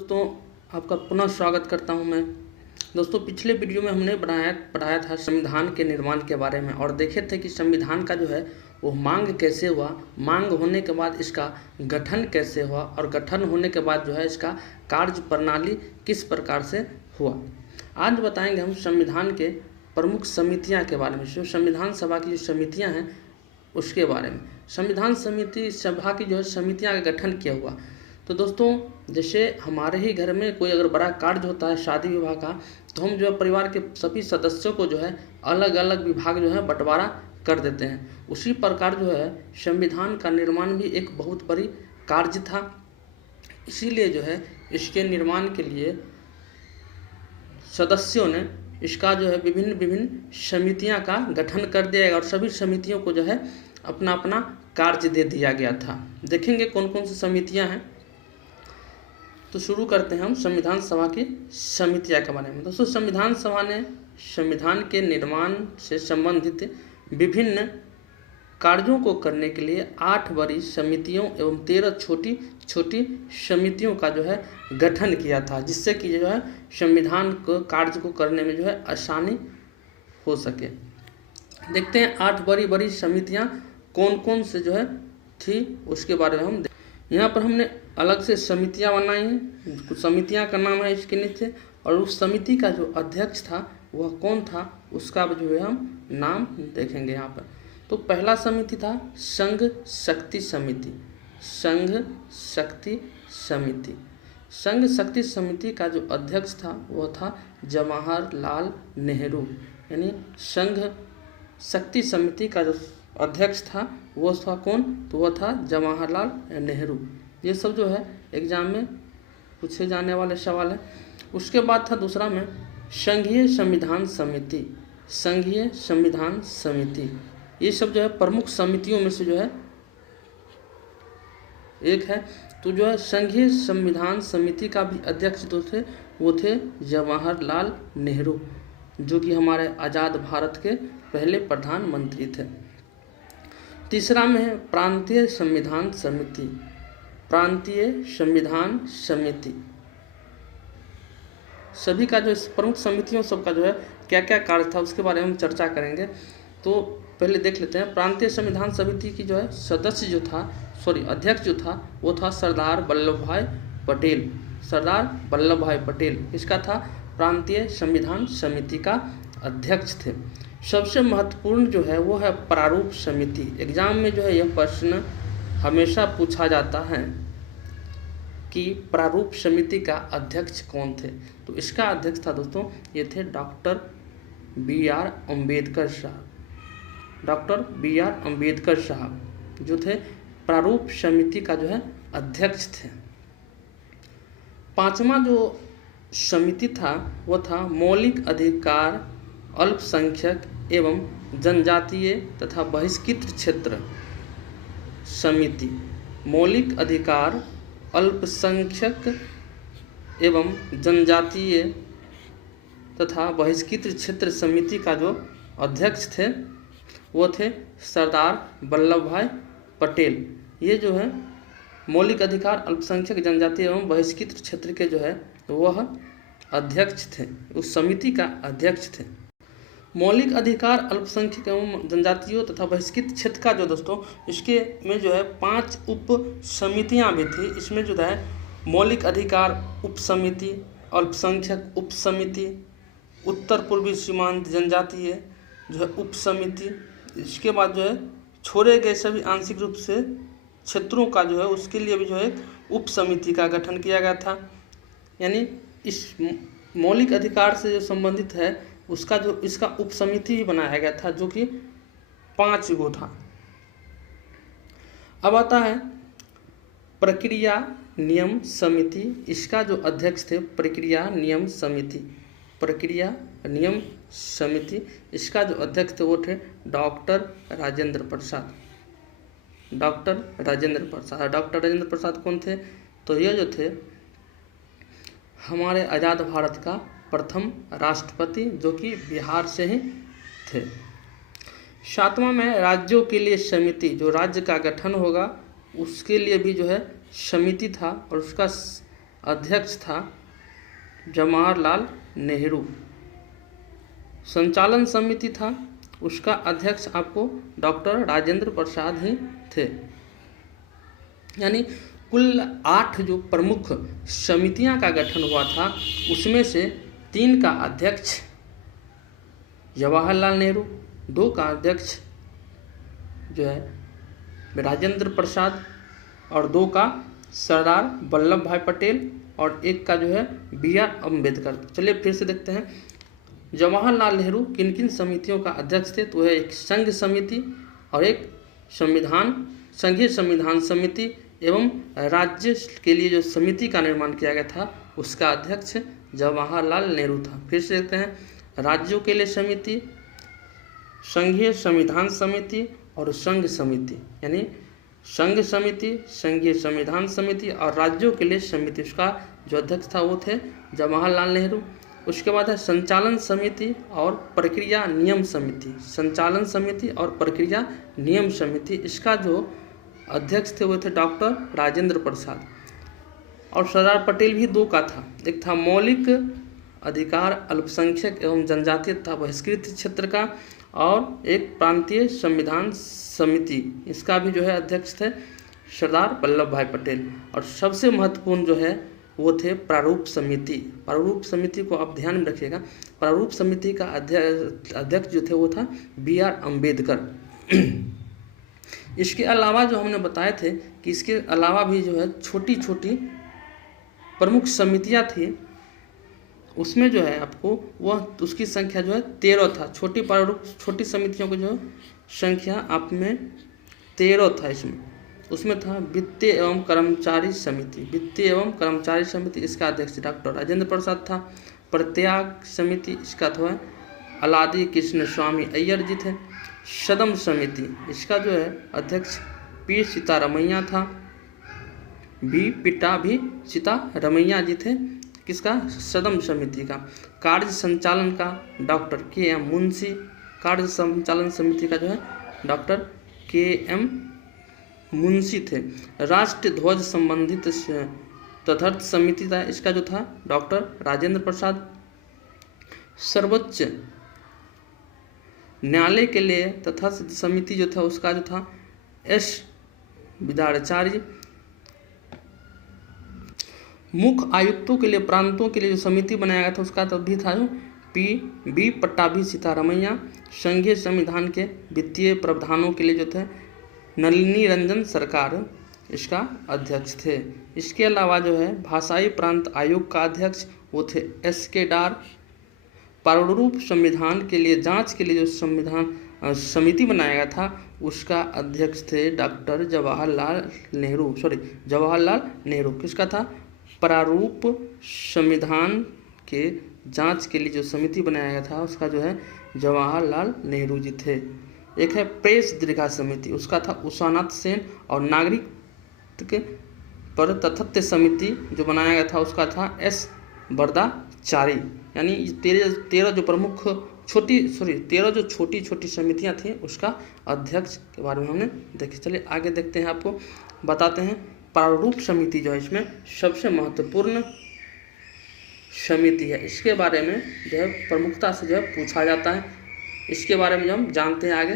दोस्तों, आपका पुनः स्वागत करता हूं मैं। दोस्तों, पिछले वीडियो में हमने पढ़ाया था संविधान के निर्माण के बारे में और देखे थे कि संविधान का जो है वो मांग कैसे हुआ, मांग होने के बाद इसका गठन कैसे हुआ और गठन होने के बाद जो है इसका कार्य प्रणाली किस प्रकार से हुआ। आज बताएंगे हम संविधान के प्रमुख समितियाँ के बारे में, जो संविधान सभा की जो समितियाँ हैं उसके बारे में। संविधान समिति सभा की जो है समितियाँ का गठन किया हुआ। तो दोस्तों, जैसे हमारे ही घर में कोई अगर बड़ा कार्य होता है शादी विवाह का, तो हम जो है परिवार के सभी सदस्यों को जो है अलग अलग विभाग जो है बंटवारा कर देते हैं। उसी प्रकार जो है संविधान का निर्माण भी एक बहुत बड़ी कार्य था। इसीलिए जो है इसके निर्माण के लिए सदस्यों ने इसका जो है विभिन्न समितियां का गठन कर दिया और सभी समितियों को जो है अपना अपना कार्य दे दिया गया था। देखेंगे कौन कौन सी समितियां हैं। तो शुरू करते हैं हम संविधान सभा की समितियां के बारे में। दोस्तों, संविधान सभा ने संविधान के निर्माण से संबंधित विभिन्न कार्यों को करने के लिए 8 बड़ी समितियों एवं 13 छोटी छोटी समितियों का जो है गठन किया था, जिससे कि जो है संविधान को कार्य को करने में जो है आसानी हो सके। देखते हैं 8 बड़ी समितियां कौन कौन से जो है थी, उसके बारे में हम यहाँ पर हमने अलग से समितियां बनाई हैं। कुछ समितियां का नाम है इसके नीचे, और उस समिति का जो अध्यक्ष था वह कौन था उसका जो है हम नाम देखेंगे यहाँ पर। तो पहला समिति था संघ शक्ति समिति। संघ शक्ति समिति। संघ शक्ति समिति का जो अध्यक्ष था वह था जवाहरलाल नेहरू। यानी संघ शक्ति समिति का जो अध्यक्ष था वो था कौन, तो वह था जवाहरलाल नेहरू। ये सब जो है एग्जाम में पूछे जाने वाले सवाल है। उसके बाद था दूसरा में संघीय संविधान समिति। संघीय संविधान समिति, ये सब जो है प्रमुख समितियों में से जो है एक है। तो जो है संघीय संविधान समिति का भी अध्यक्ष जो थे वो थे जवाहरलाल नेहरू, जो कि हमारे आज़ाद भारत के पहले प्रधानमंत्री थे। तीसरा में है प्रांतीय संविधान समिति। प्रांतीय संविधान समिति, सभी का जो प्रमुख समितियों सबका जो है क्या क्या कार्य था उसके बारे में हम चर्चा करेंगे। तो पहले देख लेते हैं प्रांतीय संविधान समिति की जो है अध्यक्ष जो था वो था सरदार वल्लभ भाई पटेल। सरदार वल्लभ भाई पटेल इसका था प्रांतीय संविधान समिति का अध्यक्ष थे। सबसे महत्वपूर्ण जो है वो है प्रारूप समिति। एग्जाम में जो है यह प्रश्न हमेशा पूछा जाता है कि प्रारूप समिति का अध्यक्ष कौन थे। तो इसका अध्यक्ष था दोस्तों, ये थे डॉक्टर B.R. अम्बेडकर साहब। Doctor B.R. अम्बेडकर साहब जो थे प्रारूप समिति का जो है अध्यक्ष थे। पांचवा जो समिति था वो था मौलिक अधिकार अल्पसंख्यक एवं जनजातीय तथा बहिष्कृत क्षेत्र समिति। मौलिक अधिकार अल्पसंख्यक एवं जनजातीय तथा बहिष्कृत क्षेत्र समिति का जो अध्यक्ष थे वो थे सरदार वल्लभ भाई पटेल। ये जो है मौलिक अधिकार अल्पसंख्यक जनजातीय एवं बहिष्कृत क्षेत्र के जो है वह अध्यक्ष थे, उस समिति का अध्यक्ष थे। मौलिक अधिकार अल्पसंख्यक एवं जनजातियों तथा बहिष्कृत क्षेत्र का जो दोस्तों इसके में जो है 5 उप समितियाँ भी थी। इसमें जो है मौलिक अधिकार उप समिति, अल्पसंख्यक उप समिति, उत्तर पूर्वी सीमांत जनजातीय जो है उप समिति। इसके बाद जो है छोड़े गए सभी आंशिक रूप से क्षेत्रों का जो है उसके लिए भी जो है उप समिति का गठन किया गया था। यानी इस मौलिक अधिकार से जो संबंधित है उसका जो इसका उप समिति भी बनाया गया था, जो कि 5 गो था। अब आता है प्रक्रिया नियम समिति। इसका जो अध्यक्ष थे प्रक्रिया नियम समिति। प्रक्रिया नियम समिति इसका जो अध्यक्ष थे वो थे doctor Rajendra Prasad. Doctor Rajendra Prasad. Doctor Rajendra Prasad कौन थे, तो ये जो थे हमारे आज़ाद भारत का प्रथम राष्ट्रपति, जो कि बिहार से ही थे। 7वां में राज्यों के लिए समिति। जो राज्य का गठन होगा उसके लिए भी जो है समिति था और उसका अध्यक्ष था जवाहरलाल नेहरू। संचालन समिति था, उसका अध्यक्ष आपको डॉक्टर राजेंद्र प्रसाद ही थे। यानी कुल 8 जो प्रमुख समितियां का गठन हुआ था, उसमें से 3 का अध्यक्ष जवाहरलाल नेहरू, 2 का अध्यक्ष जो है राजेंद्र प्रसाद और 2 का सरदार वल्लभ भाई पटेल और 1 का जो है BR अम्बेडकर। चलिए फिर से देखते हैं जवाहरलाल नेहरू किन किन समितियों का अध्यक्ष थे। तो है एक संघ समिति और एक संघीय संविधान समिति एवं राज्य के लिए जो समिति का निर्माण किया गया था, उसका अध्यक्ष जवाहरलाल नेहरू था। फिर से देखते हैं राज्यों के लिए समिति, संघीय संविधान समिति और संघ समिति। यानी संघ समिति, संघीय संविधान समिति और राज्यों के लिए समिति, उसका जो अध्यक्ष था वो थे जवाहरलाल नेहरू। उसके बाद है संचालन समिति और प्रक्रिया नियम समिति। संचालन समिति और प्रक्रिया नियम समिति, इसका जो अध्यक्ष थे वो थे डॉक्टर राजेंद्र प्रसाद। और सरदार पटेल भी 2 का था, एक था मौलिक अधिकार अल्पसंख्यक एवं जनजातीय तथा बहिष्कृत क्षेत्र का, और एक प्रांतीय संविधान समिति, इसका भी जो है अध्यक्ष थे सरदार वल्लभ भाई पटेल। और सबसे महत्वपूर्ण जो है वो थे प्रारूप समिति। प्रारूप समिति को आप ध्यान में रखिएगा। प्रारूप समिति का अध्यक्ष जो थे वो था BR अम्बेडकर। इसके अलावा जो हमने बताए थे कि इसके अलावा भी जो है छोटी छोटी प्रमुख समितियां थी, उसमें जो है आपको वह उसकी संख्या जो है 13 था। छोटी समितियों की जो संख्या आप में 13 था। उसमें था वित्तीय एवं कर्मचारी समिति। वित्तीय एवं कर्मचारी समिति, इसका अध्यक्ष डॉक्टर राजेंद्र प्रसाद था। प्रत्याग समिति, इसका था अलादी कृष्ण स्वामी अय्यर जी थे। सदन समिति, इसका जो है अध्यक्ष P सीतारमैया था। भी सीतारमैया जी थे, किसका, सदन समिति का। कार्य संचालन का डॉक्टर KM मुंशी। कार्य संचालन समिति का जो है डॉक्टर KM मुंशी थे। राष्ट्रीय ध्वज संबंधित तदर्थ समिति था, इसका जो था डॉक्टर राजेंद्र प्रसाद। सर्वोच्च न्यायालय के लिए तथा समिति जो था उसका जो था S विदाराचार्य। मुख्य आयुक्तों के लिए प्रांतों के लिए जो समिति बनाया गया था उसका तब भी था B पट्टाभी सीतारमैया। संघीय संविधान के वित्तीय प्रावधानों के लिए जो थे नलिनी रंजन सरकार, इसका अध्यक्ष थे। इसके अलावा जो है भाषाई प्रांत आयोग का अध्यक्ष वो थे SK डार। प्रारूप संविधान के लिए जांच के लिए जो संविधान समिति बनाया गया था उसका अध्यक्ष थे डॉक्टर जवाहरलाल नेहरू। किसका था, प्रारूप संविधान के जांच के लिए जो समिति बनाया गया था उसका जो है जवाहरलाल नेहरू जी थे। एक है प्रेस दीर्घा समिति, उसका था उषानाथ सेन। और नागरिक पर तथ्य समिति जो बनाया गया था उसका था S वरदाचारी। यानी 13 जो प्रमुख 13 जो छोटी छोटी समितियां थी उसका अध्यक्ष के बारे में हमने देखे। चलिए आगे देखते हैं, आपको बताते हैं प्रारूप समिति जो है इसमें सबसे महत्वपूर्ण समिति है। इसके बारे में जो है प्रमुखता से जो है पूछा जाता है, इसके बारे में जो हम जानते हैं आगे।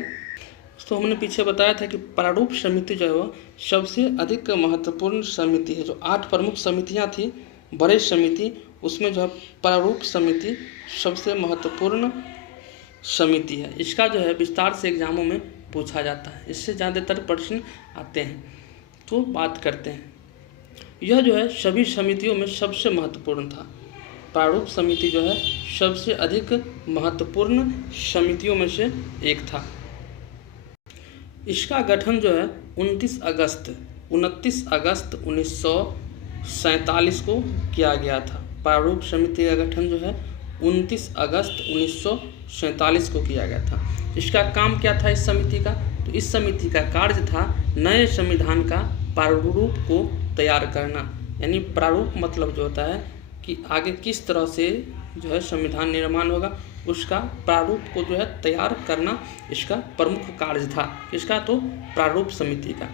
तो हमने पीछे बताया था कि प्रारूप समिति जो है वो सबसे अधिक महत्वपूर्ण समिति है। जो 8 प्रमुख समितियां थी बड़े समिति, उसमें जो है प्रारूप समिति सबसे महत्वपूर्ण समिति है। इसका जो है विस्तार से एग्जामों में पूछा जाता है, इससे ज़्यादातर प्रश्न आते हैं। तो बात करते हैं, यह जो है सभी समितियों में सबसे महत्वपूर्ण था। प्रारूप समिति जो है सबसे अधिक महत्वपूर्ण समितियों में से एक था। इसका गठन जो है 29 अगस्त 1947 को किया गया था। प्रारूप समिति का गठन जो है 29 अगस्त 1947 को किया गया था। इसका काम क्या था इस समिति का, तो इस समिति का कार्य था नए संविधान का प्रारूप को तैयार करना। यानी प्रारूप मतलब जो होता है कि आगे किस तरह से जो है संविधान निर्माण होगा, उसका प्रारूप को जो है तैयार करना इसका प्रमुख कार्य था। इसका तो प्रारूप समिति का।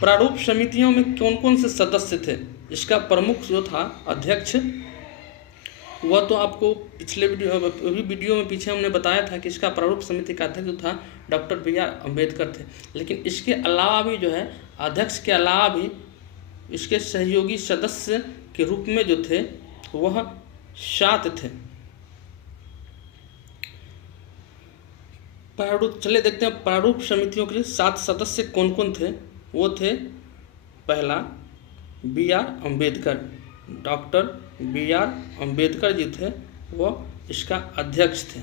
प्रारूप समितियों में कौन कौन से सदस्य थे? इसका प्रमुख जो था अध्यक्ष, वह तो आपको पिछले वीडियो में पीछे हमने बताया था कि इसका प्रारूप समिति का अध्यक्ष जो था डॉक्टर BR अम्बेडकर थे। लेकिन इसके अलावा भी जो है अध्यक्ष के अलावा भी इसके सहयोगी सदस्य के रूप में जो थे वह 7 थे। प्रारूप, चलिए देखते हैं प्रारूप समितियों के 7 सदस्य कौन कौन थे। वो थे, पहला BR Ambedkar, doctor BR Ambedkar ji थे, वो इसका अध्यक्ष थे।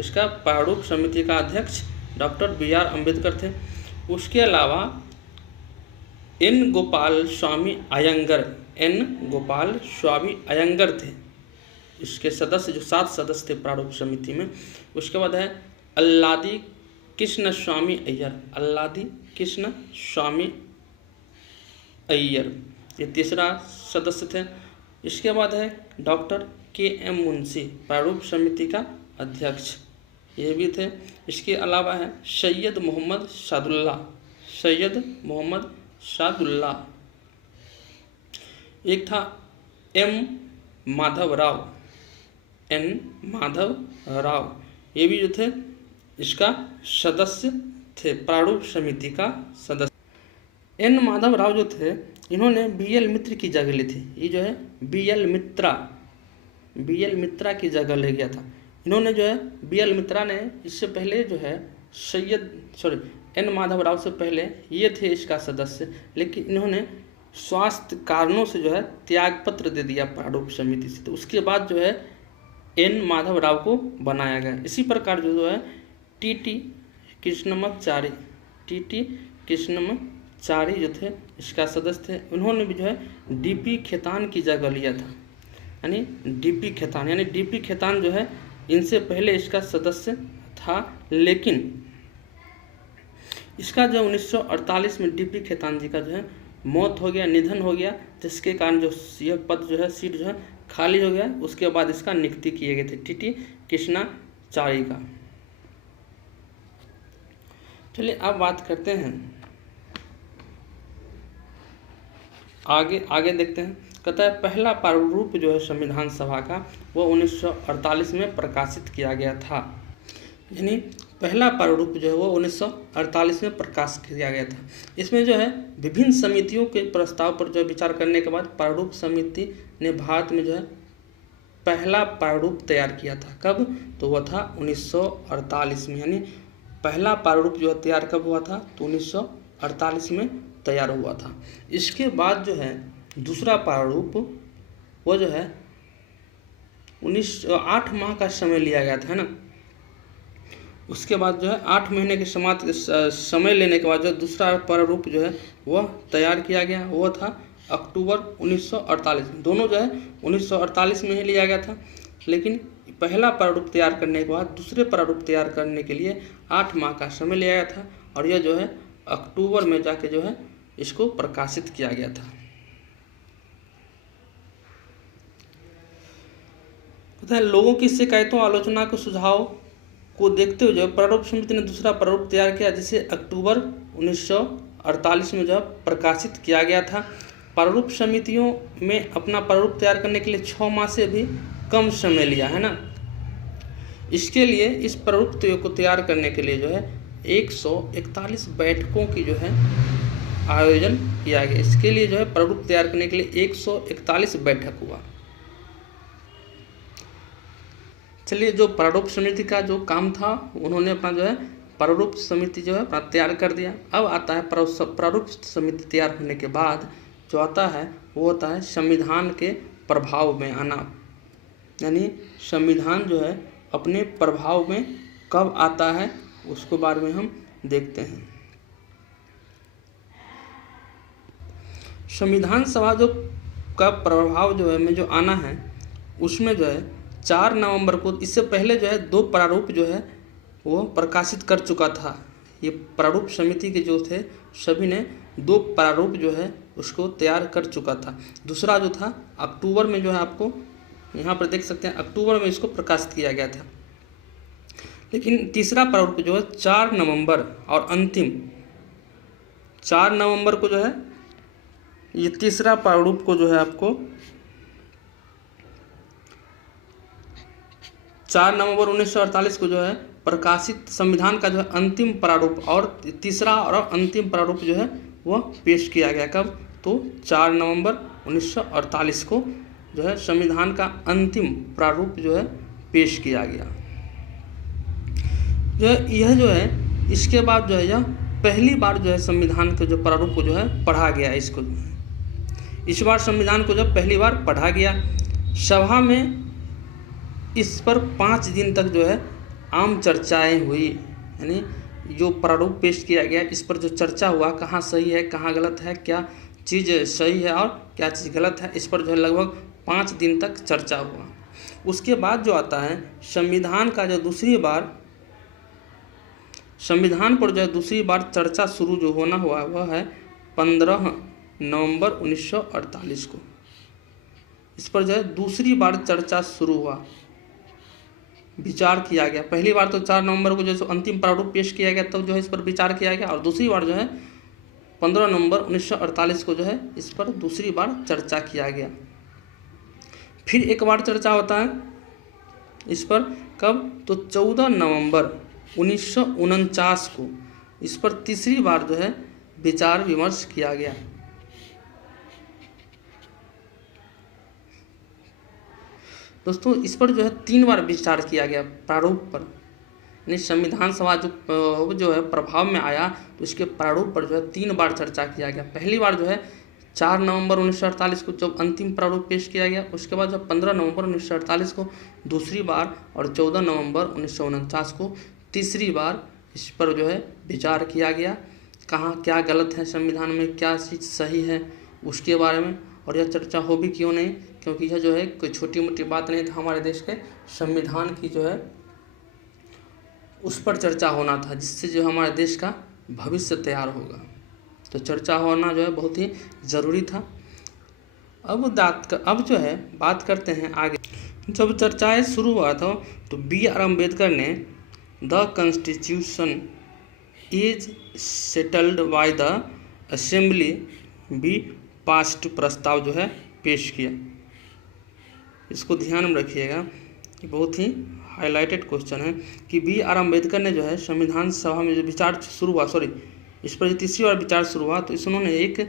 इसका प्रारूप समिति का अध्यक्ष डॉक्टर BR अम्बेडकर थे। उसके अलावा N गोपाल स्वामी अयंगर, N गोपाल स्वामी अयंगर थे इसके सदस्य, जो 7 सदस्य थे प्रारूप समिति में। उसके बाद है अल्लादी कृष्ण स्वामी अय्यर, अल्लादी कृष्ण स्वामी अय्यर, ये तीसरा सदस्य थे। इसके बाद है डॉक्टर KM मुंशी, प्रारूप समिति का अध्यक्ष, ये भी थे। इसके अलावा है सैयद मोहम्मद सादुल्ला, सैयद मोहम्मद सादुल्ला। एक था M माधव राव, N माधव राव, ये भी जो थे इसका सदस्य थे, प्रारूप समिति का सदस्य। N माधव राव जो थे इन्होंने BL मित्र की जगह ली थी। ये जो है BL मित्रा की जगह ले गया था। इन्होंने जो है BL मित्रा ने इससे पहले जो है N माधव राव से पहले ये थे इसका सदस्य, लेकिन इन्होंने स्वास्थ्य कारणों से जो है त्यागपत्र दे दिया प्रारूप समिति से। तो उसके बाद जो है N माधव राव को बनाया गया। इसी प्रकार जो है TT कृष्णमाचारी, TT कृष्णमाचारी जो थे इसका सदस्य थे। उन्होंने भी जो है DP खेतान की जगह लिया था, यानी DP खेतान जो है इनसे पहले इसका सदस्य था। लेकिन इसका जो 1948 में DP खेतान जी का जो है मौत हो गया, निधन हो गया, जिसके कारण जो यह पद जो है, सीट जो है खाली हो गया। उसके बाद इसका नियुक्ति किए गए थे TT कृष्णाचारी का। चलिए अब बात करते हैं आगे देखते हैं। कहता है पहला प्रारूप जो है संविधान सभा का वो 1948 में प्रकाशित किया गया था, यानी पहला प्रारूप जो है वो 1948 में प्रकाशित किया गया था। इसमें जो है विभिन्न समितियों के प्रस्ताव पर जो विचार करने के बाद प्रारूप समिति ने भारत में जो है पहला प्रारूप तैयार किया था। कब? तो वह था 1948 में, यानी पहला प्रारूप जो है तैयार कब हुआ था? तो 1948 में तैयार हुआ था। इसके बाद जो है दूसरा प्रारूप वो जो है 8 माह का समय लिया गया था, है ना। उसके बाद जो है 8 महीने के समय लेने के बाद जो दूसरा प्रारूप जो है वह तैयार किया गया, वो था अक्टूबर 1948 में। दोनों जो है 1948 में ही लिया गया था, लेकिन पहला प्रारूप तैयार करने के बाद दूसरे प्रारूप तैयार करने के लिए 8 माह का समय लिया गया था, और यह जो है अक्टूबर में जाके जो है इसको प्रकाशित किया गया था। लोगों की शिकायतों, आलोचना को, सुझाव को देखते हुए जो प्रारूप समिति ने दूसरा प्रारूप तैयार किया, जिसे अक्टूबर 1948 में जो प्रकाशित किया गया था। प्रारूप समितियों में अपना प्रारूप तैयार करने के लिए 6 माह से भी कम समय लिया, है ना। इसके लिए इस प्रारूप को तैयार करने के लिए जो है 141 बैठकों की जो है आयोजन किया गया। इसके लिए जो है प्रारूप तैयार करने के लिए 141 बैठक हुआ। चलिए, जो प्रारूप समिति का जो काम था उन्होंने अपना जो है प्रारूप समिति जो है अपना तैयार कर दिया। अब आता है प्रारूप समिति तैयार होने के बाद जो आता है वो होता है संविधान के प्रभाव में आना, यानी संविधान जो है अपने प्रभाव में कब आता है उसके बारे में हम देखते हैं। संविधान सभा जो का प्रभाव जो है में जो आना है उसमें जो है 4 नवंबर को, इससे पहले जो है 2 प्रारूप जो है वो प्रकाशित कर चुका था। ये प्रारूप समिति के जो थे सभी ने 2 प्रारूप जो है उसको तैयार कर चुका था। दूसरा जो था अक्टूबर में जो है आपको यहाँ पर देख सकते हैं, अक्टूबर में इसको प्रकाशित किया गया था। लेकिन तीसरा प्रारूप जो है 4 नवंबर और अंतिम 4 नवंबर को जो है ये तीसरा प्रारूप को जो है आपको 4 नवंबर 1948 को जो है प्रकाशित संविधान का जो है अंतिम प्रारूप और तीसरा और अंतिम प्रारूप जो है वह पेश किया गया। कब? तो 4 नवंबर 1948 को जो है संविधान का अंतिम प्रारूप जो है पेश किया गया। यह जो है इसके बाद जो है यह पहली बार जो है संविधान के जो प्रारूप को जो है पढ़ा गया। इसको जो है इस बार संविधान को जब पहली बार पढ़ा गया, सभा में इस पर 5 दिन तक जो है आम चर्चाएं हुई, यानी जो प्रारूप पेश किया गया इस पर जो चर्चा हुआ, कहाँ सही है कहाँ गलत है, क्या चीज़ सही है और क्या चीज़ गलत है, इस पर जो है लगभग 5 दिन तक चर्चा हुआ। उसके बाद जो आता है संविधान का जो दूसरी बार संविधान पर जो है दूसरी बार चर्चा शुरू जो होना हुआ वह है 15 नवंबर 1948 को। इस पर जो है दूसरी बार चर्चा शुरू हुआ, विचार किया गया। पहली बार तो 4 नवंबर को जो अंतिम प्रारूप पेश किया गया तब जो है इस पर विचार किया गया, और दूसरी बार जो है 15 नवंबर 1948 को जो है इस पर दूसरी बार चर्चा किया गया। फिर एक बार चर्चा होता है इस पर, कब? तो 14 नवंबर 1949 को इस पर तीसरी बार जो है विचार विमर्श किया गया। दोस्तों इस पर जो है 3 बार विचार किया गया प्रारूप पर, यानी संविधान सभा जो है प्रभाव में आया तो इसके प्रारूप पर जो है 3 बार चर्चा किया गया। पहली बार जो है 4 नवंबर 1948 को जब अंतिम प्रारूप पेश किया गया, उसके बाद जब 15 नवंबर 1948 को दूसरी बार और 14 नवंबर 1949 को तीसरी बार इस पर जो है विचार किया गया। कहाँ क्या गलत है, संविधान में क्या चीज़ सही है उसके बारे में। और यह चर्चा हो भी क्यों नहीं, क्योंकि यह जो है कोई छोटी मोटी बात नहीं था, हमारे देश के संविधान की जो है उस पर चर्चा होना था, जिससे जो हमारे देश का भविष्य तैयार होगा। तो चर्चा होना जो है बहुत ही ज़रूरी था। अब जो है बात करते हैं आगे। जब चर्चाएं शुरू हुआ था तो B.R. अम्बेडकर ने the constitution is settled by the assembly be passed प्रस्ताव जो है पेश किया। इसको ध्यान में रखिएगा, ये बहुत ही हाईलाइटेड क्वेश्चन है कि B.R. अम्बेडकर ने जो है संविधान सभा में जो विचार शुरू हुआ, इस पर तीसरी बार विचार शुरू हुआ तो इस उन्होंने एक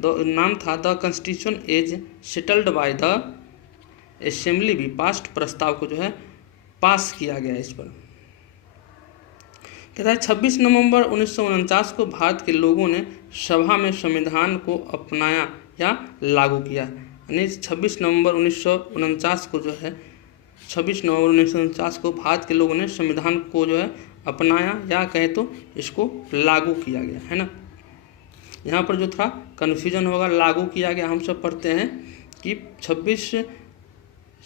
नाम था the constitution is settled by the assembly be passed प्रस्ताव को जो है पास किया गया। इस पर कहता है 26 नवंबर 1949 को भारत के लोगों ने सभा में संविधान को अपनाया या लागू किया, यानी 26 नवंबर 1949 को जो है 26 नवंबर 1949 को भारत के लोगों ने संविधान को जो है अपनाया या कहें तो इसको लागू किया गया, है ना। यहाँ पर जो थोड़ा कन्फ्यूजन होगा, लागू किया गया हम सब पढ़ते हैं कि 26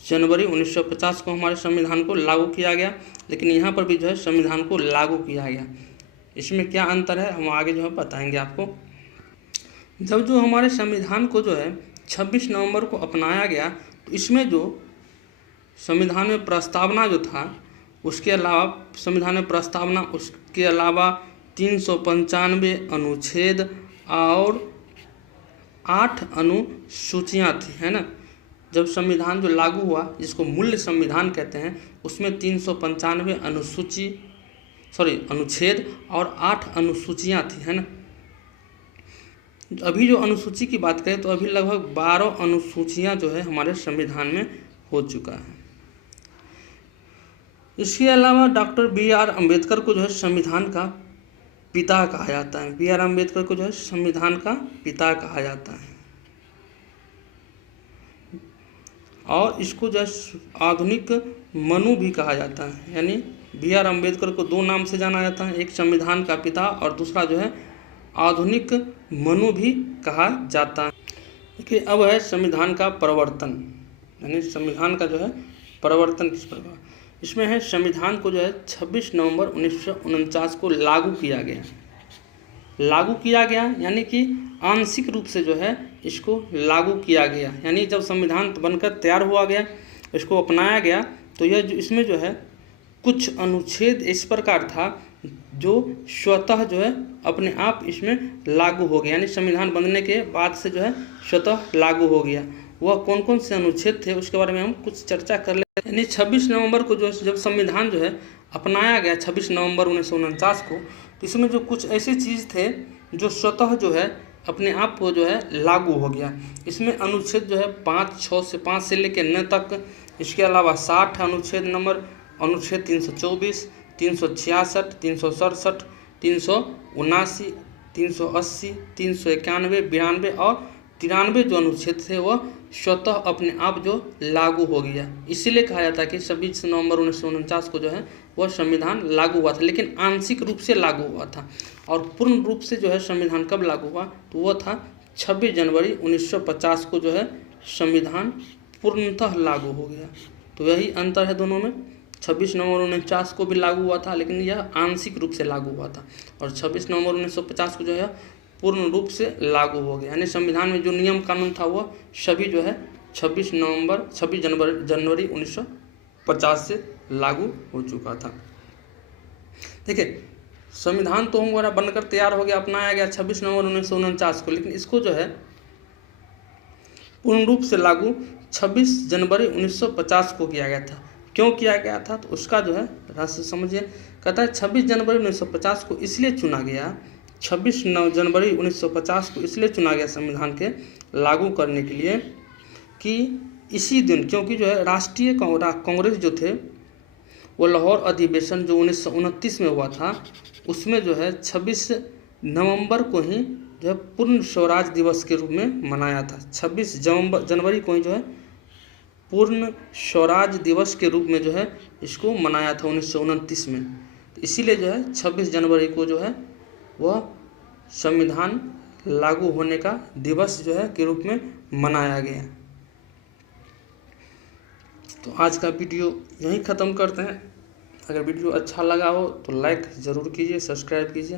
जनवरी 1950 को हमारे संविधान को लागू किया गया, लेकिन यहाँ पर भी जो है संविधान को लागू किया गया। इसमें क्या अंतर है हम आगे जो है बताएंगे आपको। जब जो हमारे संविधान को जो है 26 नवंबर को अपनाया गया तो इसमें जो संविधान में प्रस्तावना जो था उसके अलावा संविधान में प्रस्तावना उसके अलावा 395 अनुच्छेद और 8 अनुसूचियाँ थी, है ना। जब संविधान जो लागू हुआ जिसको मूल संविधान कहते हैं उसमें 395 अनुच्छेद और 8 अनुसूचियाँ थी, है ना। अभी जो अनुसूची की बात करें तो अभी लगभग 12 अनुसूचियाँ जो है हमारे संविधान में हो चुका है। इसके अलावा डॉक्टर B.R. अम्बेडकर को जो है संविधान का पिता कहा जाता है। B.R. अम्बेडकर को जो है संविधान का पिता कहा जाता है और इसको जो है आधुनिक मनु भी कहा जाता है, यानी B.R. अम्बेडकर को 2 नाम से जाना जाता है, एक संविधान का पिता और दूसरा जो है आधुनिक मनु भी कहा जाता है। देखिए अब है संविधान का प्रवर्तन, यानी संविधान का जो है प्रवर्तन किस प्रकार। इसमें है संविधान को जो है 26 नवंबर 1949 को लागू किया गया, यानी कि आंशिक रूप से जो है इसको लागू किया गया, यानी जब संविधान बनकर तैयार हुआ गया इसको अपनाया गया तो यह इसमें जो है कुछ अनुच्छेद इस प्रकार था जो स्वतः जो है अपने आप इसमें लागू हो गया, यानी संविधान बनने के बाद से जो है स्वतः लागू हो गया। वह कौन कौन से अनुच्छेद थे उसके बारे में हम कुछ चर्चा कर लेते हैं। यानी 26 नवंबर को जो जब संविधान जो है अपनाया गया 26 नवंबर 1949 को, तो इसमें जो कुछ ऐसी चीज़ थे जो स्वतः जो है अपने आप को जो है लागू हो गया। इसमें अनुच्छेद जो है 5 से लेकर 9 तक, इसके अलावा 60 अनुच्छेद नंबर, अनुच्छेद 324, 366, 367, 379, 380, 391, 92 और 93 जो अनुच्छेद थे वह स्वतः अपने आप जो लागू हो गया। इसीलिए कहा जाता है कि 26 नवंबर 1949 को जो है वह संविधान लागू हुआ था, लेकिन आंशिक रूप से लागू हुआ था। और पूर्ण रूप से जो है संविधान कब लागू हुआ, तो वह था 26 जनवरी 1950 को जो है संविधान पूर्णतः लागू हो गया। तो यही अंतर है दोनों में। 26 नवंबर 1949 को भी लागू हुआ था, लेकिन यह आंशिक रूप से लागू हुआ था, और 26 नवंबर 1950 को जो है पूर्ण रूप से लागू हो गया। यानी संविधान में जो नियम कानून था वह सभी जो है 26 जनवरी 1950 से लागू हो चुका था। देखिए, संविधान तो हमारा बनकर तैयार हो गया, अपनाया गया 26 नवंबर 1949 को, लेकिन इसको जो है पूर्ण रूप से लागू 26 जनवरी 1950 को किया गया था। क्यों किया गया था, तो उसका जो है रास्ते समझिए। कहता है 26 जनवरी 1950 को इसलिए चुना गया, 26 जनवरी 1950 को इसलिए चुना गया संविधान के लागू करने के लिए कि इसी दिन, क्योंकि जो है राष्ट्रीय कांग्रेस जो थे वो लाहौर अधिवेशन जो 1929 में हुआ था, उसमें जो है 26 नवंबर को ही जो है पूर्ण स्वराज दिवस के रूप में मनाया था। 26 जनवरी को ही जो है पूर्ण स्वराज दिवस के रूप में जो है इसको मनाया था 1929 में। तो इसीलिए जो है 26 जनवरी को जो है वह संविधान लागू होने का दिवस जो है के रूप में मनाया गया। तो आज का वीडियो यहीं ख़त्म करते हैं। अगर वीडियो अच्छा लगा हो तो लाइक ज़रूर कीजिए, सब्सक्राइब कीजिए।